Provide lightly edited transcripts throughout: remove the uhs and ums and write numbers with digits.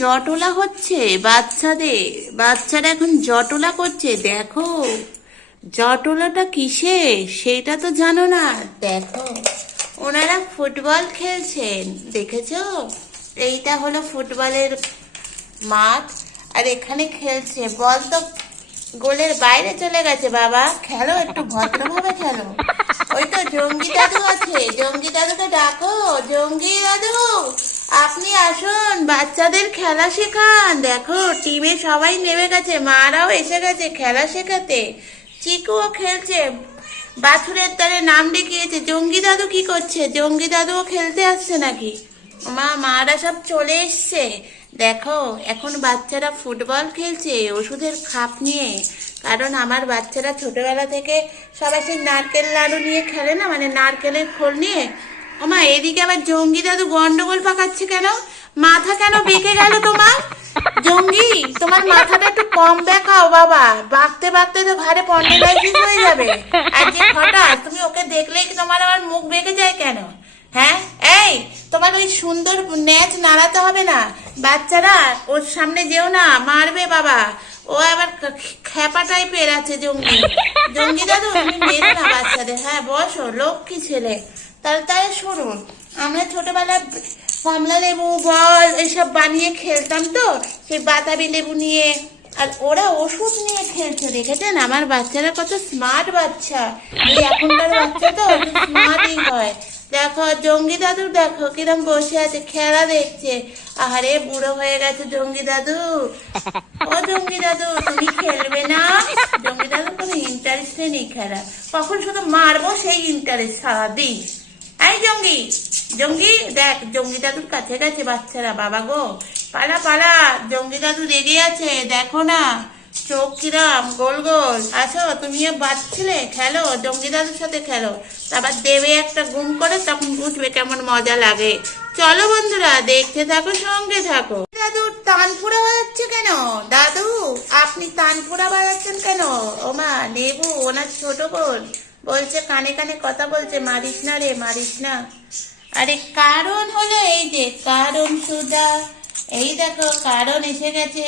জটলা হচ্ছে বাচ্চাদের, বাচ্চারা এখন জটলা করছে। দেখো জটলাটা কিসে সেটা তো জানো না। দেখো ওনারা ফুটবল খেলছেন, দেখেছো? এইটা হলো ফুটবলের মাঠ, আর এখানে খেলছে। বল তো গোলের বাইরে চলে গেছে। বাবা খেলো, একটু ভদ্রভাবে খেলো। ওই তো জঙ্গি দাদু আছে, জঙ্গি দাদুকে ডাকো। জঙ্গি দাদু আপনি আসুন, বাচ্চাদের খেলা শেখান। দেখো টিমে সবাই নেমে গেছে, মারাও এসে গেছে খেলা শেখাতে। চিকুও খেলছে, বাছুরের তারে নাম ডেকিয়েছে। জঙ্গি দাদু কি করছে? জঙ্গি দাদুও খেলতে আসছে নাকি? মারা সব চলে এসছে। দেখো এখন বাচ্চারা ফুটবল খেলছে ওষুধের খাপ নিয়ে। কারণ আমার বাচ্চারা ছোটবেলা থেকে সবাই সেই নারকেল লাড়ু নিয়ে খেলে না, মানে নারকেলের খোল নিয়ে। এদিকে আবার জঙ্গি দাদু গন্ডগোল পাকাচ্ছে কেন? মাথা কেন বেঁকে গেল তোমার? জঙ্গি তোমার মাথাটা একটু কম বেঁকাও বাবা, বাঁকতে বাঁকতে তো ঘাড়ে পন্ডেলাইটিস হয়ে যাবে। আর যে হঠাৎ তুমি ওকে দেখলেই তোমার আমার মুখ বেঁকে যায় কেন? হ্যাঁ এই তোমার ওই সুন্দর নেচ নাড়াতে হবে না। বাচ্চারা ওর সামনে যেও না, মারবে বাবা। ও আবার খ্যাপা টাইপের আছে জঙ্গি। জঙ্গি দাদু তুমি মেরো না বাচ্চাদের। হ্যাঁ বসো, লক্ষ্মী ছেলে। তাহলে শুনুন, আমরা ছোটবেলায় কমলা লেবু বল এসব বানিয়ে খেলতাম তো, সেই বাতাবি লেবু নিয়ে। আর ওরা ওষুধ নিয়ে খেলছে, দেখেছেন? আমার বাচ্চারা কত স্মার্ট বাচ্চা। এই এখনকার বাচ্চা তো স্মার্টই হয়। দেখো জঙ্গি দাদু, দেখো কিরম বসে আছে, খেলা দেখছে। আরে বুড়ো হয়ে গেছে জঙ্গি দাদু। ও জঙ্গি দাদু তুমি খেলবে না? জঙ্গি দাদু কোনো ইন্টারেস্টে নেই খেলা, কখন শুধু মারবো সেই ইন্টারেস্ট সারাদিন। এই জঙ্গি, জঙ্গি দেখ জঙ্গি দাদুর কাছে গেছে বাচ্চারা। বাবা গো পালা পালা, জঙ্গি দাদু রেগে আছে। দেখো না চোখ কিরাম গোল গোল। আসো তুমিও বাচ্ছিলে, খেলো জঙ্গি দাদুর সাথে খেলো। তারপর দেবে একটা গুম করে, তখন বুঝবে কেমন মজা লাগে। চলো বন্ধুরা দেখতে থাকো, সঙ্গে থাকো। দাদুর তানপুরা বাজাচ্ছে কেন? দাদু আপনি তানপুরা বাজাচ্ছেন কেন? নেবু ওনার ছোট বোন বলছে, কানে কানে কথা বলছে, মারিস না রে মারিস না। আরে কারণ হলো এই যে কারণ সুদা, এই দেখো কারণ এসে গেছে।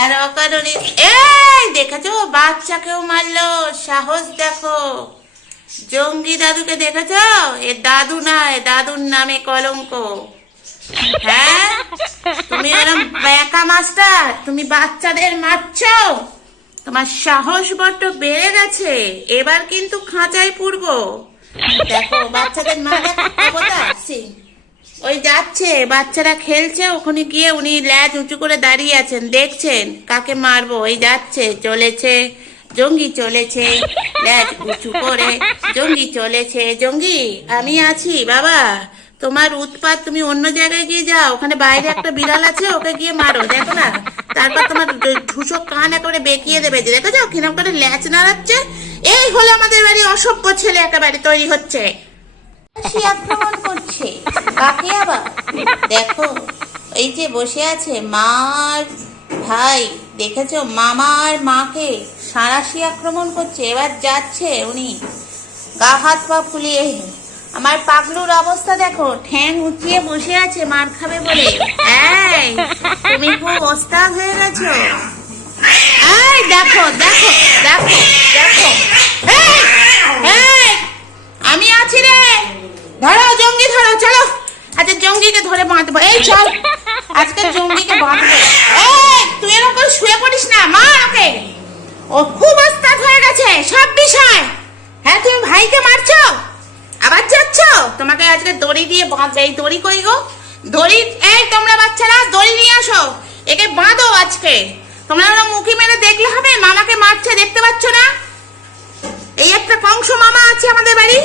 আর অকারণে এই দেখেছো বাচ্চাকেও মারলো, সাহস দেখো। জঙ্গি দাদুকে দেখেছো? এ দাদু নয়, দাদুর নামে কলঙ্ক। হ্যাঁ তুমি এরকম ব্যাকা মাস্টার, তুমি বাচ্চাদের মারছো? তোমার সাহস বড্ড বেড়ে গেছে, এবার কিন্তু খাঁচায় পুরবো। দেখো বাচ্চাদের মা দেখো ওই যাচ্ছে, বাচ্চারা খেলছে, ওখানে গিয়ে উনি ল্যাজ উঁচু করে দাঁড়িয়ে আছেন, দেখছেন কাকে মারবো। এই যাচ্ছে, চলেছে জঙ্গি, চলেছে ল্যাজ উঁচু করে। জঙ্গি চলেছে। জঙ্গি আমি আছি বাবা, তোমার উৎপাত তুমি অন্য জায়গায় গিয়ে যাও। ওখানে বাইরে একটা বিড়াল আছে, ওকে গিয়ে মারো। দেখো না, তারপর তোমার ঢুসো কান একেবারে বেঁকিয়ে দেবে। যে দেখো যাও কিরম করে ল্যাচ নাড়াচ্ছে। এই হলো আমাদের বাড়ি অসভ্য ছেলে একেবারে তৈরি হচ্ছে, আক্রমণ করছে। কাকে আবার? দেখো এই যে বসে আছে মার ভাই, দেখেছো মামার মাকে সাঁড়াশি আক্রমণ করছে। এবার যাচ্ছে উনি গা হাত পা ফুলিয়ে। আমার পাগলুর অবস্থা দেখো, ঠ্যাং উঁচিয়ে বসে আছে মার খাবে বলে। এই তুমি খুব ওস্তাদ হয়ে গেছো। এই দেখো দেখো দেখো দেখো, আমি আছি রে, ধরো জঙ্গি ধরো, চলো আচ্ছা জঙ্গিকে ধরে বাঁধবো। এই চল আজকে জঙ্গিকে বাঁধবো। তুই এরকম করে শুয়ে পড়িস না, মার ওকে। ও খুব ওস্তাদ হয়ে গেছে সব বিষয়। হ্যাঁ তুমি ভাইকে মারছো, আবার যাচ্ছ। তোমাকে আজকে দড়ি দিয়ে বাঁধবে। এই দড়ি কই গো? দড়ি, এই তোমরা বাচ্চারা দড়ি নিয়ে আসো, একে বাঁধো আজকে। তোমরা মুখি মেরে দেখলে হবে, মামাকে মারছে দেখতে পাচ্ছ না? এই একটা কংস মামা আছে আমাদের বাড়ি,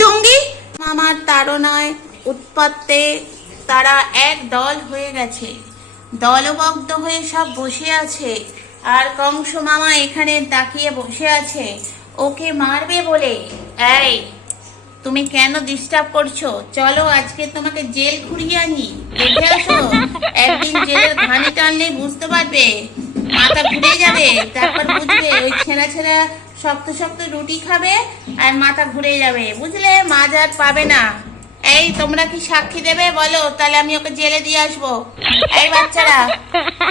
জঙ্গি মামার তাড়নায় উৎপাতে তারা এক দল হয়ে গেছে, দলবদ্ধ হয়ে সব বসে আছে। আর কংস মামা এখানে তাকিয়ে বসে আছে ওকে মারবে বলে। এই তুমি কেন ডিস্টার্ব করছো? চলো আজকে তোমাকে জেল ঘুরিয়ে আনি, দেখে আসো। একদিন জেলের ঘানি টানলেই বুঝতে পারবে, মাথা ঘুরে যাবে। তারপর বুঝবে ওই ছেঁড়া ছেঁড়া শক্ত শক্ত রুটি খাবে আর মাথা ঘুরে যাবে, বুঝলে? মাছ আর পাবে না। এই তোমরা কি সাক্ষী দেবে বলো, তাহলে আমি ওকে জেলে দিয়ে আসবো। এই বাচ্চারা,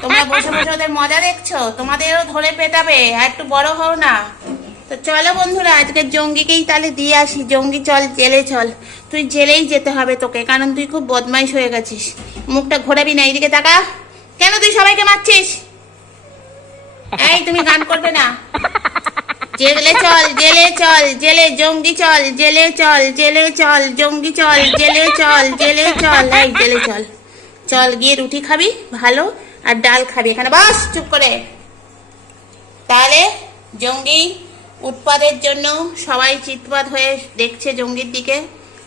তোমরা বসে বসে ওদের মজা দেখছো, তোমাদেরও ধরে পেটাবে, আর একটু বড় হও না। তো চলো বন্ধুরা, আজকে জঙ্গিকেই তাহলে দিয়ে আসি। জঙ্গি চল, জেলে চল। তুই জেলেই যেতে হবে তোকে, কারণ তুই খুব বদমাইশ হয়ে গেছিস। মুখটা ঘোরাবি না, এইদিকে তাকা। কেন তুই সবাইকে মারছিস? এই তুমি গান করবে না। জেলে চল, জেলে চল, জেলে জঙ্গি চল, জেলে চল, জেলে চল, জঙ্গি চল, জেলে চল, জেলে চল। এই জেলে চল, চল গিয়ে রুটি খাবি ভালো, আর ডাল খাবি। এখানে বস চুপ করে। তাহলে জঙ্গি উৎপাদের জন্য সবাই চিৎপাত হয়ে দেখছে জঙ্গির দিকে।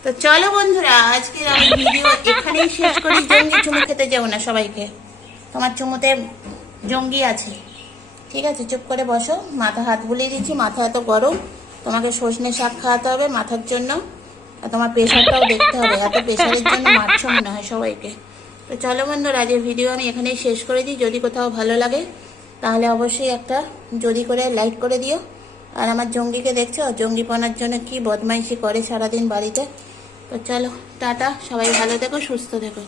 তো চলো বন্ধুরা, আজকের আমি ভিডিও এখানেই শেষ করি। জঙ্গি চুমু খেতে যাও না সবাইকে, তোমার চুমুতে জঙ্গি আছে। ঠিক আছে, চুপ করে বসো। মাথা হাত বুলিয়ে দিচ্ছি, মাথা এত গরম, তোমাকে সজনে শাক খাওয়াতে হবে মাথার জন্য। আর তোমার প্রেশারটাও দেখতে হবে, এত প্রেশারের জন্য মারছো মনে হয় সবাইকে। তো চলো বন্ধুরা, আজকের ভিডিও আমি এখানেই শেষ করে দিই। যদি কোথাও ভালো লাগে তাহলে অবশ্যই একটা যদি করে লাইক করে দিও। আর আমার জঙ্গিকে দেখছো, জঙ্গিপনার জন্য কি বদমাইশি করে সারাদিন বাড়িতে। তো চলো টাটা, সবাই ভালো থেকো, সুস্থ থেকো।